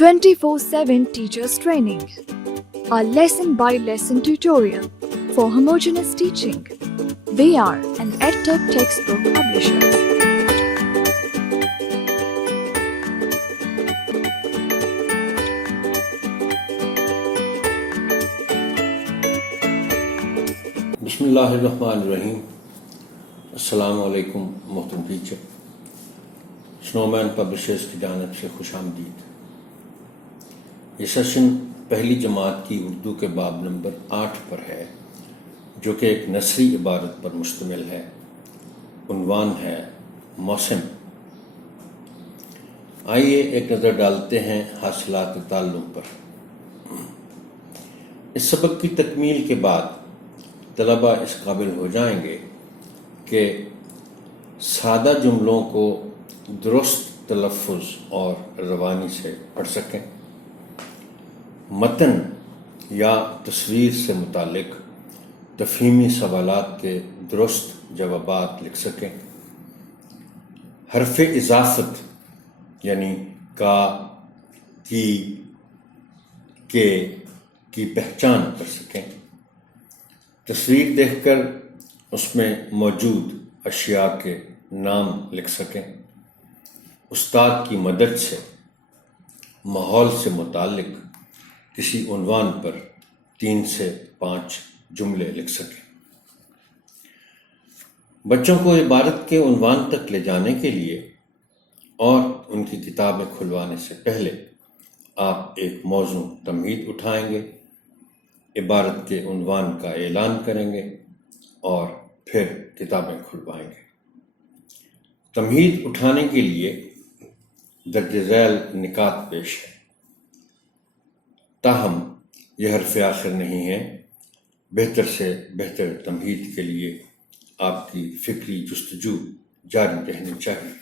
24/7 Teachers Training, a lesson-by-lesson tutorial for homogeneous teaching. We are an EdTech textbook publisher. بسم اللہ الرحمن الرحیم. السلام علیکم محترم ٹیچر. سنو مین پبلشرز کی جانب سے خوش آمدید. یہ سیشن پہلی جماعت کی اردو کے باب نمبر 8 پر ہے، جو کہ ایک نثری عبارت پر مشتمل ہے. عنوان ہے موسم. آئیے ایک نظر ڈالتے ہیں حاصلات تعلم پر. اس سبق کی تکمیل کے بعد طلبہ اس قابل ہو جائیں گے کہ سادہ جملوں کو درست تلفظ اور روانی سے پڑھ سکیں، متن یا تصویر سے متعلق تفہیمی سوالات کے درست جوابات لکھ سکیں، حرف اضافت یعنی کا، کی، کے کی پہچان کر سکیں، تصویر دیکھ کر اس میں موجود اشیاء کے نام لکھ سکیں، استاد کی مدد سے ماحول سے متعلق کسی عنوان پر 3 سے 5 جملے لکھ سکیں. بچوں کو عبارت کے عنوان تک لے جانے کے لیے اور ان کی کتابیں کھلوانے سے پہلے آپ ایک موضوع تمہید اٹھائیں گے، عبارت کے عنوان کا اعلان کریں گے اور پھر کتابیں کھلوائیں گے. تمہید اٹھانے کے لیے درج ذیل نکات پیش ہے، تاہم یہ حرف آخر نہیں ہے. بہتر سے بہتر تمہید کے لیے آپ کی فکری جستجو جاری رہنی چاہیے.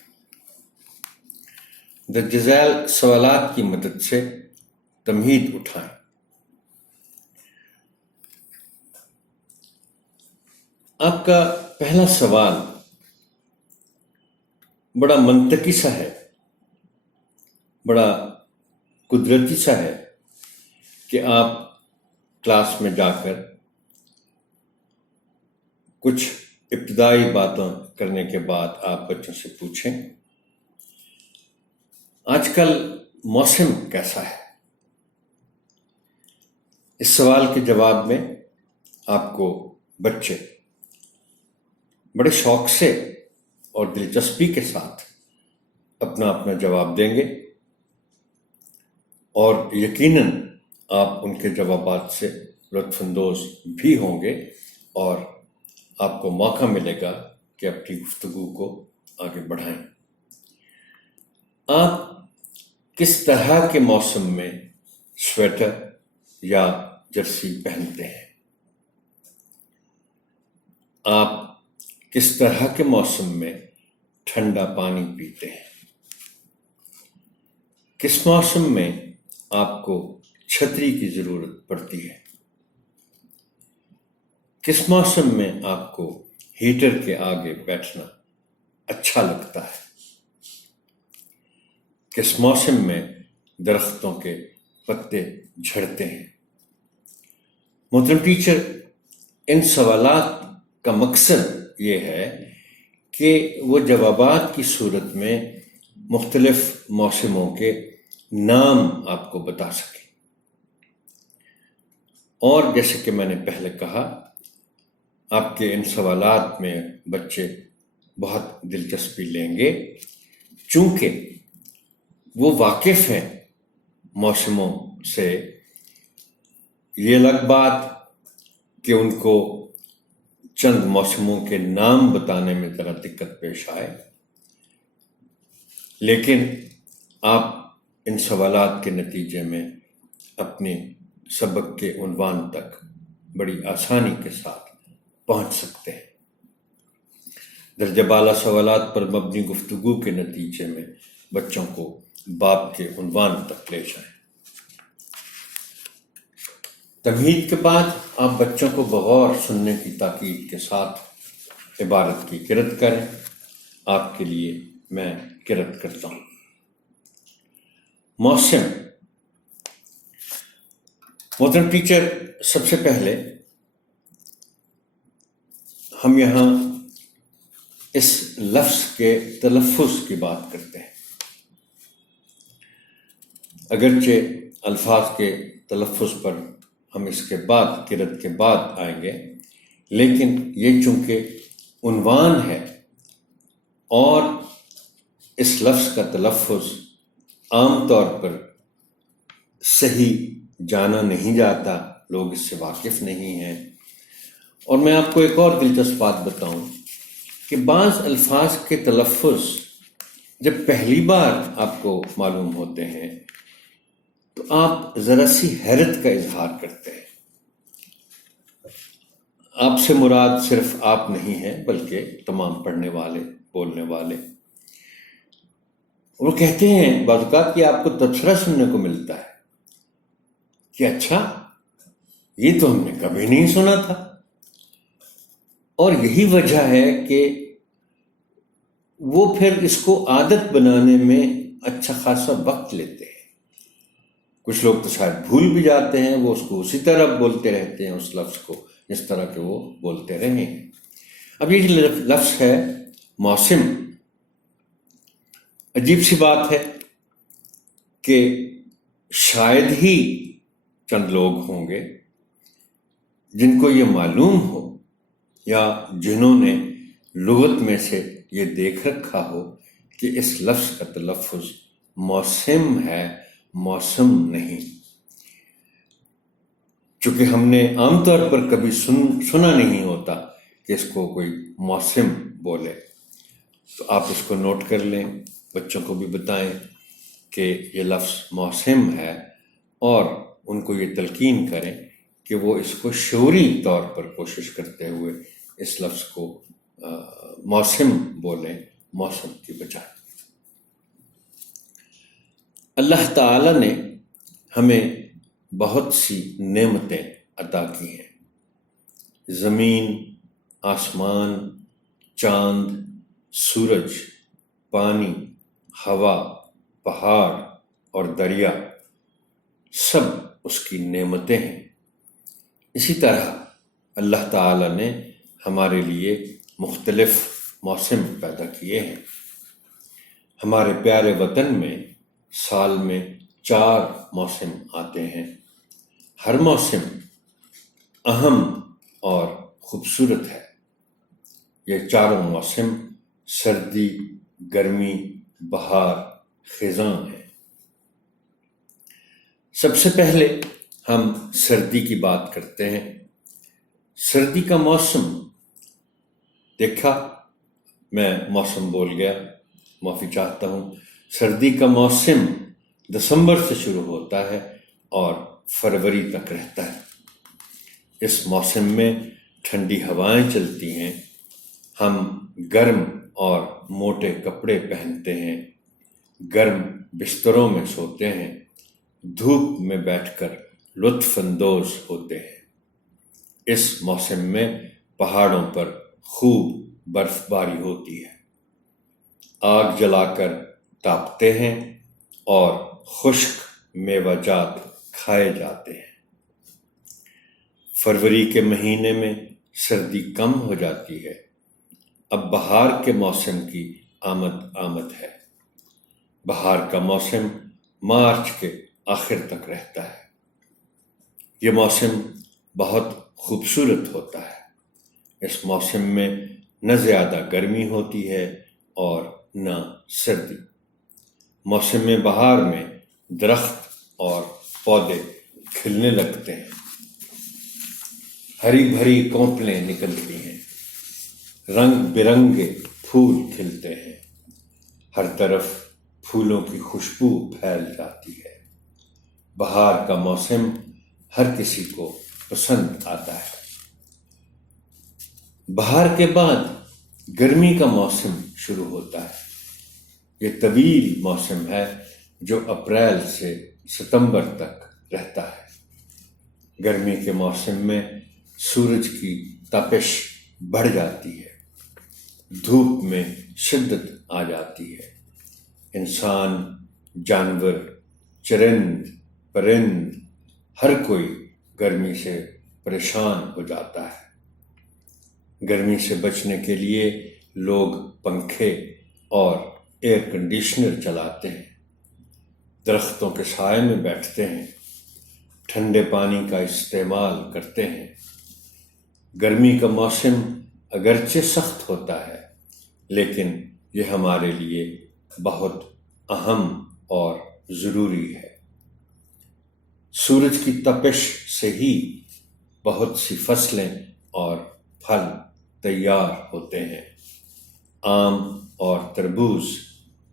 درج ذیل سوالات کی مدد سے تمہید اٹھائیں. آپ کا پہلا سوال بڑا منطقی سا ہے، بڑا قدرتی سا ہے کہ آپ کلاس میں جا کر کچھ ابتدائی باتیں کرنے کے بعد آپ بچوں سے پوچھیں، آج کل موسم کیسا ہے؟ اس سوال کے جواب میں آپ کو بچے بڑے شوق سے اور دلچسپی کے ساتھ اپنا جواب دیں گے، اور یقیناً آپ ان کے جوابات سے لطف اندوز بھی ہوں گے اور آپ کو موقع ملے گا کہ اپنی گفتگو کو آگے بڑھائیں. آپ کس طرح کے موسم میں سویٹر یا جرسی پہنتے ہیں؟ آپ کس طرح کے موسم میں ٹھنڈا پانی پیتے ہیں؟ کس موسم میں آپ کو چھتری کی ضرورت پڑتی ہے؟ کس موسم میں آپ کو ہیٹر کے آگے بیٹھنا اچھا لگتا ہے؟ کس موسم میں درختوں کے پتے جھڑتے ہیں؟ محترم ٹیچر، ان سوالات کا مقصد یہ ہے کہ وہ جوابات کی صورت میں مختلف موسموں کے نام آپ کو بتا سکیں، اور جیسے کہ میں نے پہلے کہا، آپ کے ان سوالات میں بچے بہت دلچسپی لیں گے، چونکہ وہ واقف ہیں موسموں سے. یہ الگ بات کہ ان کو چند موسموں کے نام بتانے میں ذرا دقت پیش آئے، لیکن آپ ان سوالات کے نتیجے میں اپنے سبق کے عنوان تک بڑی آسانی کے ساتھ پہنچ سکتے ہیں. درجہ بالا سوالات پر مبنی گفتگو کے نتیجے میں بچوں کو باب کے عنوان تک لے جائیں. تمہید کے بعد آپ بچوں کو بغور سننے کی تاکید کے ساتھ عبارت کی قرأت کریں. آپ کے لیے میں قرأت کرتا ہوں. موسم محترم ٹیچر، سب سے پہلے ہم یہاں اس لفظ کے تلفظ کی بات کرتے ہیں۔ اگرچہ الفاظ کے تلفظ پر ہم اس کے بعد قرت کے بعد آئیں گے، لیکن یہ چونکہ عنوان ہے اور اس لفظ کا تلفظ عام طور پر صحیح جانا نہیں جاتا، لوگ اس سے واقف نہیں ہیں۔ اور میں آپ کو ایک اور دلچسپ بات بتاؤں کہ بعض الفاظ کے تلفظ جب پہلی بار آپ کو معلوم ہوتے ہیں تو آپ ذرا سی حیرت کا اظہار کرتے ہیں۔ آپ سے مراد صرف آپ نہیں ہیں بلکہ تمام پڑھنے والے، بولنے والے۔ وہ کہتے ہیں بعض اوقات کہ آپ کو تبصرہ سننے کو ملتا ہے کہ اچھا، یہ تو ہم نے کبھی نہیں سنا تھا۔ اور یہی وجہ ہے کہ وہ پھر اس کو عادت بنانے میں اچھا خاصا وقت لیتے ہیں۔ کچھ لوگ تو شاید بھول بھی جاتے ہیں، وہ اس کو اسی طرح بولتے رہتے ہیں، اس لفظ کو جس طرح کہ وہ بولتے رہے ہیں۔ اب یہ جو لفظ ہے موسم، عجیب سی بات ہے کہ شاید ہی چند لوگ ہوں گے جن کو یہ معلوم ہو یا جنہوں نے لغت میں سے یہ دیکھ رکھا ہو کہ اس لفظ کا تلفظ موسم ہے، موسم نہیں۔ چونکہ ہم نے عام طور پر کبھی سنا نہیں ہوتا کہ اس کو کوئی موسم بولے، تو آپ اس کو نوٹ کر لیں، بچوں کو بھی بتائیں کہ یہ لفظ موسم ہے، اور ان کو یہ تلقین کریں کہ وہ اس کو شعوری طور پر کوشش کرتے ہوئے اس لفظ کو موسم بولیں، موسم کی بجائے۔ اللہ تعالیٰ نے ہمیں بہت سی نعمتیں عطا کی ہیں۔ زمین، آسمان، چاند، سورج، پانی، ہوا، پہاڑ اور دریا، سب اس کی نعمتیں ہیں۔ اسی طرح اللہ تعالیٰ نے ہمارے لیے مختلف موسم پیدا کیے ہیں۔ ہمارے پیارے وطن میں سال میں 4 موسم آتے ہیں۔ ہر موسم اہم اور خوبصورت ہے۔ یہ چاروں موسم سردی، گرمی، بہار، خزاں ہیں۔ سب سے پہلے ہم سردی کی بات کرتے ہیں۔ سردی کا موسم، دیکھا میں موسم بول گیا، معافی چاہتا ہوں۔ سردی کا موسم دسمبر سے شروع ہوتا ہے اور فروری تک رہتا ہے۔ اس موسم میں ٹھنڈی ہوائیں چلتی ہیں، ہم گرم اور موٹے کپڑے پہنتے ہیں، گرم بستروں میں سوتے ہیں، دھوپ میں بیٹھ کر لطف اندوز ہوتے ہیں۔ اس موسم میں پہاڑوں پر خوب برف باری ہوتی ہے، آگ جلا کر تاپتے ہیں اور خشک میوہ جات کھائے جاتے ہیں۔ فروری کے مہینے میں سردی کم ہو جاتی ہے، اب بہار کے موسم کی آمد ہے۔ بہار کا موسم مارچ کے آخر تک رہتا ہے۔ یہ موسم بہت خوبصورت ہوتا ہے۔ اس موسم میں نہ زیادہ گرمی ہوتی ہے اور نہ سردی۔ موسم بہار میں درخت اور پودے کھلنے لگتے ہیں، ہری بھری کونپلیں نکلتی ہیں، رنگ برنگے پھول کھلتے ہیں، ہر طرف پھولوں کی خوشبو پھیل جاتی ہے۔ بہار کا موسم ہر کسی کو پسند آتا ہے۔ بہار کے بعد گرمی کا موسم شروع ہوتا ہے۔ یہ طویل موسم ہے جو اپریل سے ستمبر تک رہتا ہے۔ گرمی کے موسم میں سورج کی تپش بڑھ جاتی ہے، دھوپ میں شدت آ جاتی ہے، انسان، جانور، چرند، پرند، ہر کوئی گرمی سے پریشان ہو جاتا ہے۔ گرمی سے بچنے کے لیے لوگ پنکھے اور ایئر کنڈیشنر چلاتے ہیں، درختوں کے سائے میں بیٹھتے ہیں، ٹھنڈے پانی کا استعمال کرتے ہیں۔ گرمی کا موسم اگرچہ سخت ہوتا ہے، لیکن یہ ہمارے لیے بہت اہم اور ضروری ہے۔ سورج کی تپش سے ہی بہت سی فصلیں اور پھل تیار ہوتے ہیں۔ آم اور تربوز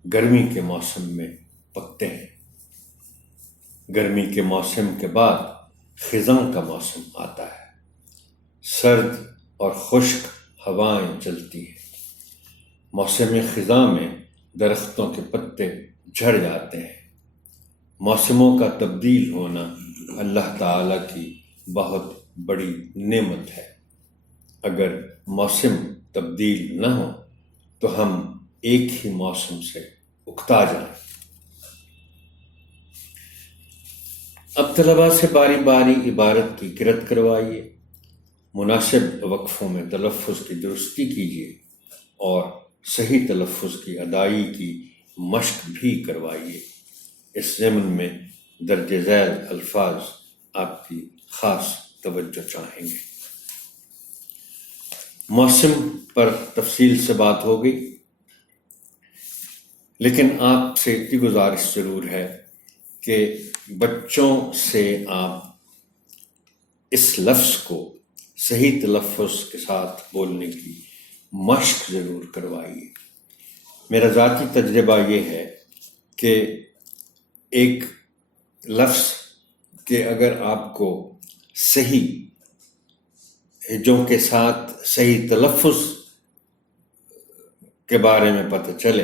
گرمی کے موسم میں پکتے ہیں۔ گرمی کے موسم کے بعد خزاں کا موسم آتا ہے۔ سرد اور خشک ہوائیں چلتی ہیں۔ موسم خزاں میں درختوں کے پتے جھڑ جاتے ہیں۔ موسموں کا تبدیل ہونا اللہ تعالیٰ کی بہت بڑی نعمت ہے۔ اگر موسم تبدیل نہ ہو تو ہم ایک ہی موسم سے اکتا جائیں۔ اب طلباء سے باری باری عبارت کی قرأت کروائیے، مناسب وقفوں میں تلفظ کی درستی کیجیے اور صحیح تلفظ کی ادائیگی کی مشق بھی کروائیے۔ اس ضمن میں درج ذیل الفاظ آپ کی خاص توجہ چاہیں گے۔ موسم پر تفصیل سے بات ہو گئی، لیکن آپ سے اتنی گزارش ضرور ہے کہ بچوں سے آپ اس لفظ کو صحیح تلفظ کے ساتھ بولنے کی مشق ضرور کروائیے۔ میرا ذاتی تجربہ یہ ہے کہ ایک لفظ کہ اگر آپ کو صحیح ہجوں کے ساتھ صحیح تلفظ کے بارے میں پتہ چلے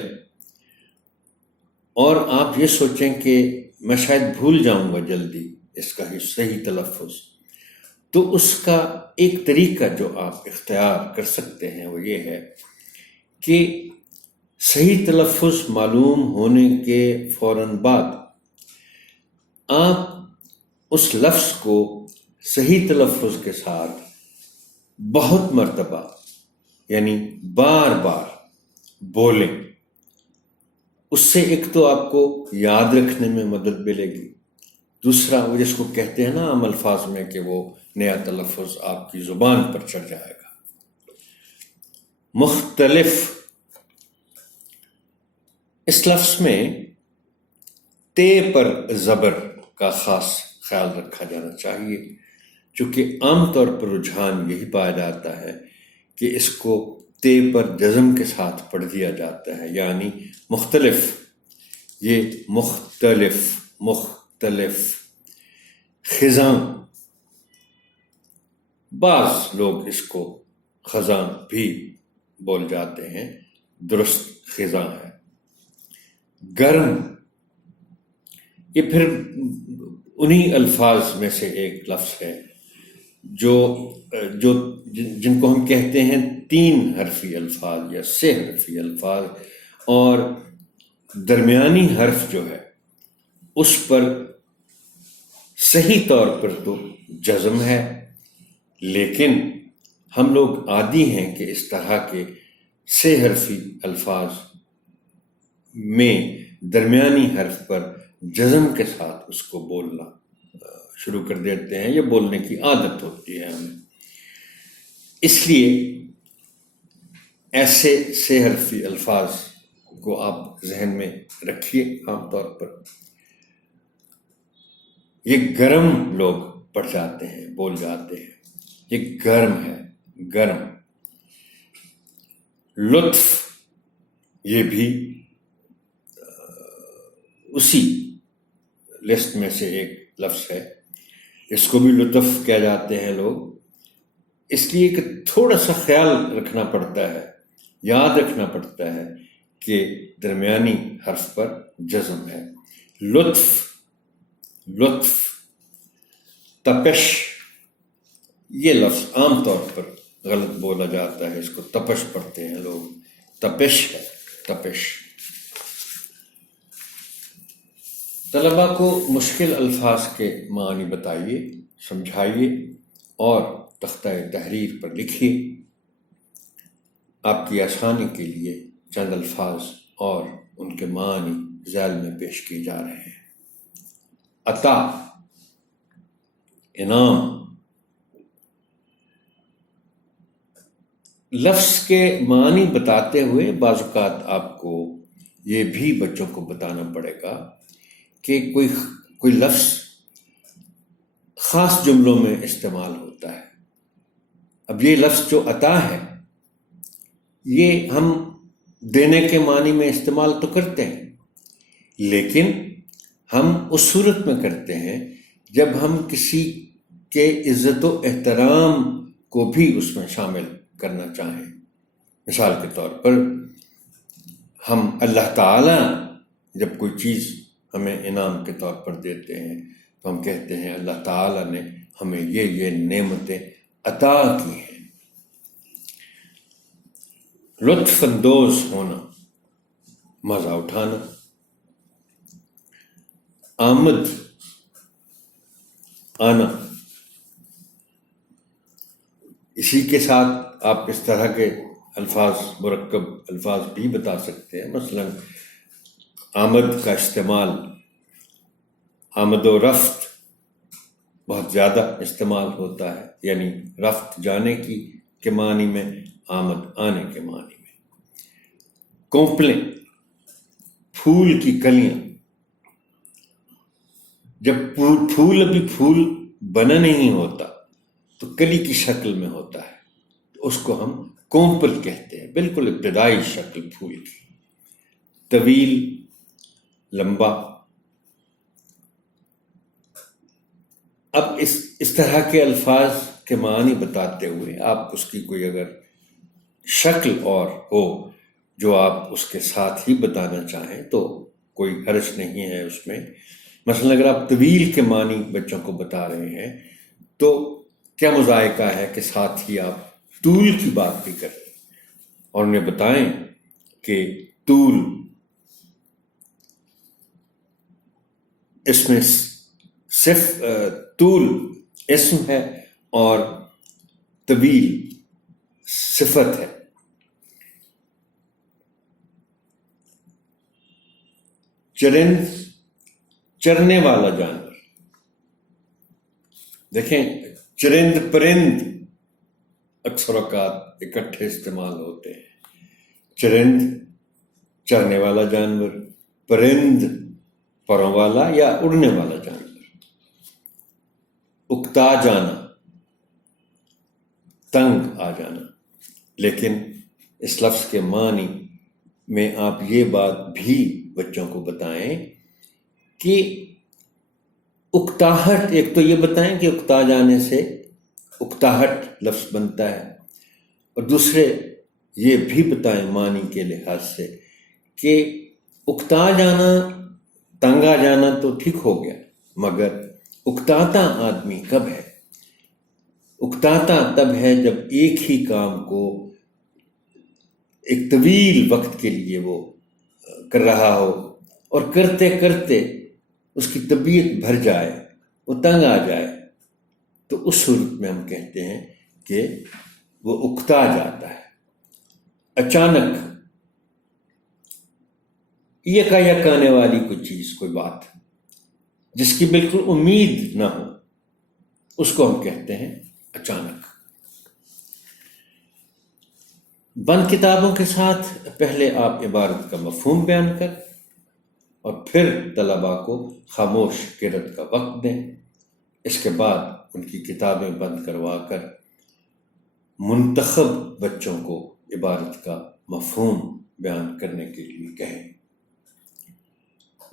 اور آپ یہ سوچیں کہ میں شاید بھول جاؤں گا جلدی اس کا صحیح تلفظ، تو اس کا ایک طریقہ جو آپ اختیار کر سکتے ہیں وہ یہ ہے کہ صحیح تلفظ معلوم ہونے کے فوراً بعد آپ اس لفظ کو صحیح تلفظ کے ساتھ بہت مرتبہ یعنی بار بار بولیں۔ اس سے ایک تو آپ کو یاد رکھنے میں مدد ملے گی، دوسرا وہ جس کو کہتے ہیں نا عام الفاظ میں کہ وہ نیا تلفظ آپ کی زبان پر چڑھ جائے گا۔ مختلف، اس لفظ میں تے پر زبر کا خاص خیال رکھا جانا چاہیے، چونکہ عام طور پر رجحان یہی پایا جاتا ہے کہ اس کو تے پر جزم کے ساتھ پڑھ دیا جاتا ہے، یعنی مختلف، یہ مختلف خزاں، بعض لوگ اس کو خزاں بھی بول جاتے ہیں، درست خزاں ہے۔ گرم، یہ پھر انہی الفاظ میں سے ایک لفظ ہے جن کو ہم کہتے ہیں 3 حرفی الفاظ یا 6 حرفی الفاظ، اور درمیانی حرف جو ہے اس پر صحیح طور پر تو جزم ہے، لیکن ہم لوگ عادی ہیں کہ اس طرح کے 6 حرفی الفاظ میں درمیانی حرف پر جزم کے ساتھ اس کو بولنا شروع کر دیتے ہیں، یہ بولنے کی عادت ہوتی ہے ہمیں۔ اس لیے ایسے 6 حرفی الفاظ کو آپ ذہن میں رکھیے۔ عام طور پر یہ گرم لوگ پڑھ جاتے ہیں، بول جاتے ہیں، یہ گرم ہے، گرم۔ لطف، یہ بھی اسی لسٹ میں سے ایک لفظ ہے، اس کو بھی لطف کہہ جاتے ہیں لوگ، اس لیے کہ تھوڑا سا خیال رکھنا پڑتا ہے، یاد رکھنا پڑتا ہے کہ درمیانی حرف پر جزم ہے۔ لطف، تپش، یہ لفظ عام طور پر غلط بولا جاتا ہے، اس کو تپش پڑھتے ہیں لوگ، تپش ہے، تپش۔ طلباء کو مشکل الفاظ کے معنی بتائیے، سمجھائیے اور تختہ تحریر پر لکھیے۔ آپ کی آسانی کے لیے چند الفاظ اور ان کے معنی ذیل میں پیش کیے جا رہے ہیں۔ عطا، انعام، لفظ کے معنی بتاتے ہوئے بعض اوقات آپ کو یہ بھی بچوں کو بتانا پڑے گا کہ کوئی لفظ خاص جملوں میں استعمال ہوتا ہے۔ اب یہ لفظ جو عطا ہے، یہ ہم دینے کے معنی میں استعمال تو کرتے ہیں، لیکن ہم اس صورت میں کرتے ہیں جب ہم کسی کے عزت و احترام کو بھی اس میں شامل کرنا چاہیں۔ مثال کے طور پر ہم اللہ تعالیٰ جب کوئی چیز ہمیں انعام کے طور پر دیتے ہیں تو ہم کہتے ہیں اللہ تعالیٰ نے ہمیں یہ نعمتیں عطا کی ہیں۔ لطف اندوز ہونا، مزہ اٹھانا، آمد، آنا۔ اسی کے ساتھ آپ اس طرح کے الفاظ، مرکب الفاظ بھی بتا سکتے ہیں۔ مثلا آمد کا استعمال، آمد و رفت بہت زیادہ استعمال ہوتا ہے، یعنی رفت جانے کی کے معنی میں، آمد آنے کے معنی میں۔ کونپلیں، پھول کی کلیاں، جب پھول ابھی پھول بنا نہیں ہوتا تو کلی کی شکل میں ہوتا ہے، تو اس کو ہم کونپل کہتے ہیں، بالکل ابتدائی شکل پھول کی۔ طویل، لمبا۔ اب اس طرح کے الفاظ کے معنی بتاتے ہوئے آپ اس کی کوئی اگر شکل اور ہو جو آپ اس کے ساتھ ہی بتانا چاہیں تو کوئی حرج نہیں ہے اس میں۔ مثلا اگر آپ طویل کے معنی بچوں کو بتا رہے ہیں تو کیا مذائقہ ہے کہ ساتھ ہی آپ طول کی بات بھی کریں اور انہیں بتائیں کہ طول اس میں صرف طول اسم ہے اور طویل صفت ہے۔ چرند، چرنے والا جانور۔ دیکھیں، چرند پرند اکثر اوقات اکٹھے استعمال ہوتے ہیں۔ چرند چرنے والا جانور، پرند پروں والا یا اڑنے والا جانور۔ اکتا جانا، تنگ آ جانا۔ لیکن اس لفظ کے معنی میں آپ یہ بات بھی بچوں کو بتائیں کہ اکتاہٹ، ایک تو یہ بتائیں کہ اکتا جانے سے اکتاہٹ لفظ بنتا ہے، اور دوسرے یہ بھی بتائیں معنی کے لحاظ سے کہ اکتا جانا، تنگ آ جانا تو ٹھیک ہو گیا، مگر اکتاتا آدمی کب ہے؟ اکتاتا تب ہے جب ایک ہی کام کو ایک طویل وقت کے لیے وہ کر رہا ہو اور کرتے کرتے اس کی طبیعت بھر جائے، وہ تنگ آ جائے، تو اس صورت میں ہم کہتے ہیں کہ وہ اکتا جاتا ہے۔ اچانک، یک آنے والی کوئی چیز، کوئی بات جس کی بالکل امید نہ ہو، اس کو ہم کہتے ہیں اچانک۔ بند کتابوں کے ساتھ پہلے آپ عبارت کا مفہوم بیان کر اور پھر طلباء کو خاموش قرأت کا وقت دیں۔ اس کے بعد ان کی کتابیں بند کروا کر منتخب بچوں کو عبارت کا مفہوم بیان کرنے کے لیے کہیں۔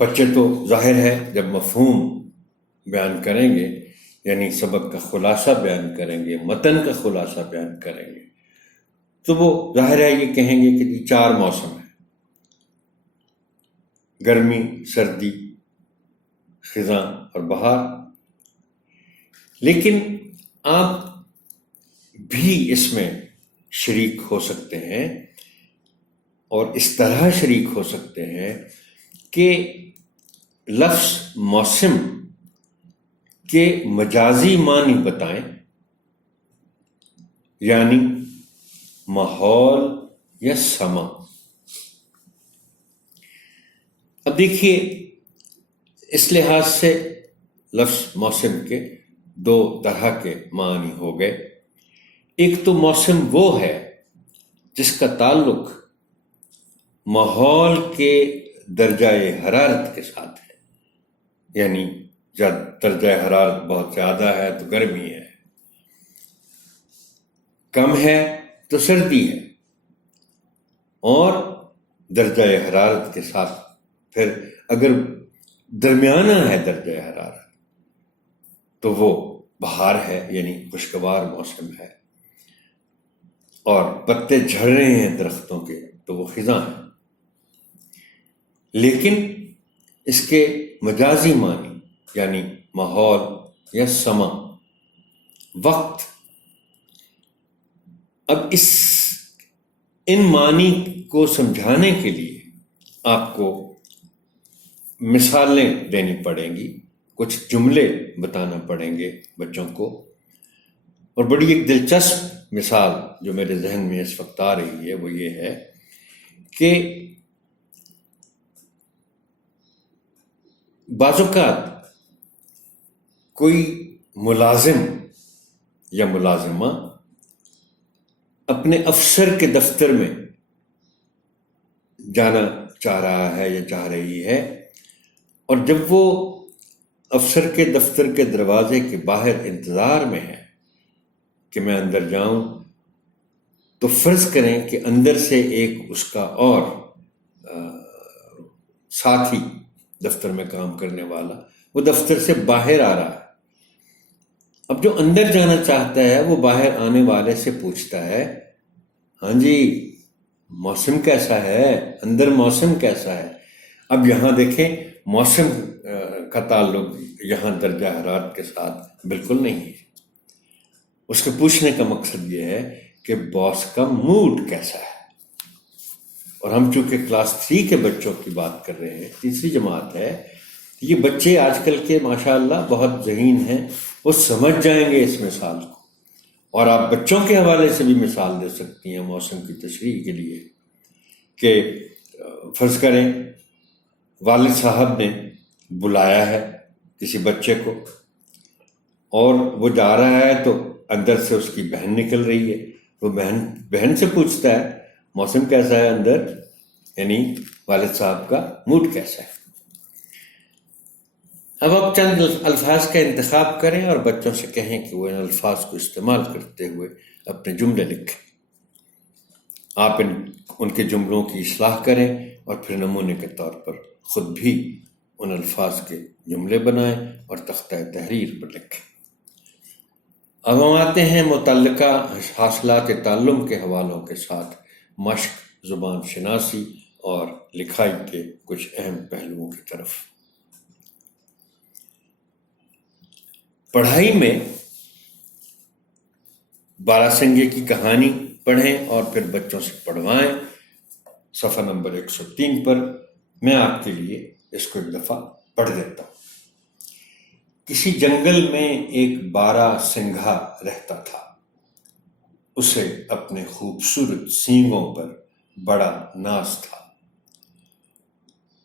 بچے تو ظاہر ہے جب مفہوم بیان کریں گے، یعنی سبق کا خلاصہ بیان کریں گے، متن کا خلاصہ بیان کریں گے، تو وہ ظاہر ہے یہ کہیں گے کہ یہ 4 موسم ہیں: گرمی، سردی، خزاں اور بہار۔ لیکن آپ بھی اس میں شریک ہو سکتے ہیں، اور اس طرح شریک ہو سکتے ہیں کہ لفظ موسم کے مجازی معنی بتائیں، یعنی ماحول یا سما۔ اب دیکھیے، اس لحاظ سے لفظ موسم کے دو طرح کے معنی ہو گئے۔ ایک تو موسم وہ ہے جس کا تعلق ماحول کے درجہ حرارت کے ساتھ ہے، یعنی جب درجہ حرارت بہت زیادہ ہے تو گرمی ہے، کم ہے تو سردی ہے، اور درجہ حرارت کے ساتھ پھر اگر درمیانہ ہے درجہ حرارت تو وہ بہار ہے، یعنی خوشگوار موسم ہے، اور پتے جھڑ رہے ہیں درختوں کے تو وہ خزاں ہے۔ لیکن اس کے مجازی معنی یعنی ماحول یا سما، وقت، اب ان معنی کو سمجھانے کے لیے آپ کو مثالیں دینی پڑیں گی، کچھ جملے بتانا پڑیں گے بچوں کو۔ اور بڑی ایک دلچسپ مثال جو میرے ذہن میں اس وقت آ رہی ہے وہ یہ ہے کہ بعض اوقات کوئی ملازم یا ملازمہ اپنے افسر کے دفتر میں جانا چاہ رہا ہے یا چاہ رہی ہے، اور جب وہ افسر کے دفتر کے دروازے کے باہر انتظار میں ہے کہ میں اندر جاؤں، تو فرض کریں کہ اندر سے ایک اس کا اور ساتھی دفتر میں کام کرنے والا وہ دفتر سے باہر آ رہا ہے۔ اب جو اندر جانا چاہتا ہے وہ باہر آنے والے سے پوچھتا ہے، ہاں جی موسم کیسا ہے، اندر موسم کیسا ہے؟ اب یہاں دیکھیں، موسم کا تعلق یہاں درجہ حرارت کے ساتھ بالکل نہیں ہے۔ اس کے پوچھنے کا مقصد یہ ہے کہ باس کا موڈ کیسا ہے۔ اور ہم چونکہ کلاس 3 کے بچوں کی بات کر رہے ہیں، تیسری جماعت ہے، یہ بچے آج کل کے ماشاءاللہ بہت ذہین ہیں، وہ سمجھ جائیں گے اس مثال کو۔ اور آپ بچوں کے حوالے سے بھی مثال دے سکتی ہیں موسم کی تشریح کے لیے، کہ فرض کریں والد صاحب نے بلایا ہے کسی بچے کو، اور وہ جا رہا ہے تو اندر سے اس کی بہن نکل رہی ہے، وہ بہن سے پوچھتا ہے موسم کیسا ہے اندر، یعنی والد صاحب کا موڈ کیسا ہے۔ اب آپ چند الفاظ کا انتخاب کریں اور بچوں سے کہیں کہ وہ ان الفاظ کو استعمال کرتے ہوئے اپنے جملے لکھیں۔ آپ ان کے جملوں کی اصلاح کریں اور پھر نمونے کے طور پر خود بھی ان الفاظ کے جملے بنائیں اور تختہ تحریر پر لکھیں۔ اب ہم آتے ہیں متعلقہ حاصلات تعلم کے حوالوں کے ساتھ مشق، زبان شناسی اور لکھائی کے کچھ اہم پہلوؤں کی طرف۔ پڑھائی میں باراسنگے کی کہانی پڑھیں اور پھر بچوں سے پڑھوائیں۔ صفحہ نمبر 103 پر میں آپ کے لیے اس کو ایک دفعہ پڑھ دیتا ہوں۔ کسی جنگل میں ایک باراسنگھا رہتا تھا۔ اسے اپنے خوبصورت سینگوں پر بڑا ناز تھا۔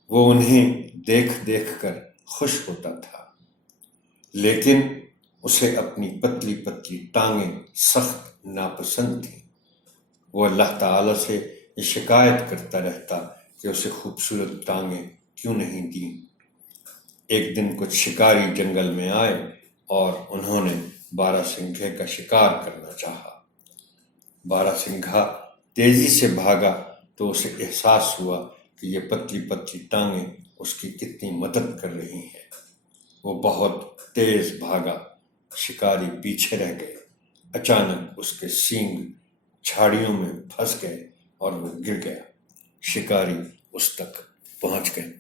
وہ انہیں دیکھ دیکھ کر خوش ہوتا تھا، لیکن اسے اپنی پتلی پتلی ٹانگیں سخت ناپسند تھیں۔ وہ اللہ تعالیٰ سے یہ شکایت کرتا رہتا کہ اسے خوبصورت ٹانگیں کیوں نہیں دیں۔ ایک دن کچھ شکاری جنگل میں آئے اور انہوں نے باراسنگھے کا شکار کرنا چاہا۔ باراسنگھا تیزی سے بھاگا تو اسے احساس ہوا کہ یہ پتلی پتلی ٹانگیں اس کی کتنی مدد کر رہی ہیں۔ وہ بہت تیز بھاگا، شکاری پیچھے رہ گئے۔ اچانک اس کے سینگ جھاڑیوں میں پھنس گئے اور وہ گر گیا۔ شکاری اس تک پہنچ گئے۔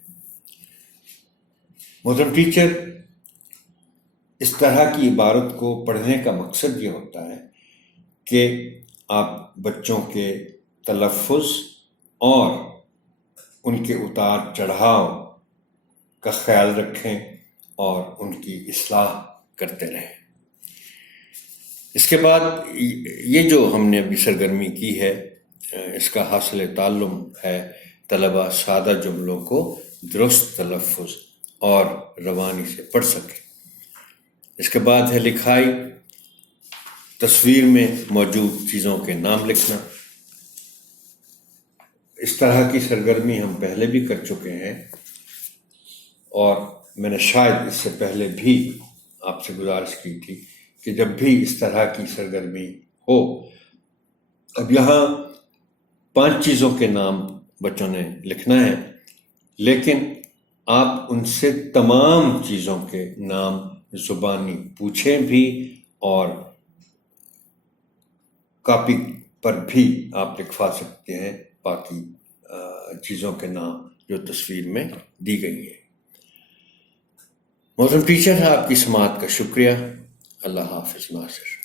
محترم ٹیچر، اس طرح کی عبارت کو پڑھنے کا مقصد یہ ہوتا ہے کہ آپ بچوں کے تلفظ اور ان کے اتار چڑھاؤ کا خیال رکھیں اور ان کی اصلاح کرتے رہیں۔ اس کے بعد یہ جو ہم نے ابھی سرگرمی کی ہے اس کا حاصل تعلم ہے طلبہ سادہ جملوں کو درست تلفظ اور روانی سے پڑھ سکیں۔ اس کے بعد ہے لکھائی، تصویر میں موجود چیزوں کے نام لکھنا۔ اس طرح کی سرگرمی ہم پہلے بھی کر چکے ہیں اور میں نے شاید اس سے پہلے بھی آپ سے گزارش کی تھی کہ جب بھی اس طرح کی سرگرمی ہو، اب یہاں 5 چیزوں کے نام بچوں نے لکھنا ہے، لیکن آپ ان سے تمام چیزوں کے نام زبانی پوچھیں بھی اور کاپی پر بھی آپ لکھوا سکتے ہیں باقی چیزوں کے نام جو تصویر میں دی گئی ہیں۔ محترم ٹیچر، آپ کی سماعت کا شکریہ۔ اللہ حافظ ناصر۔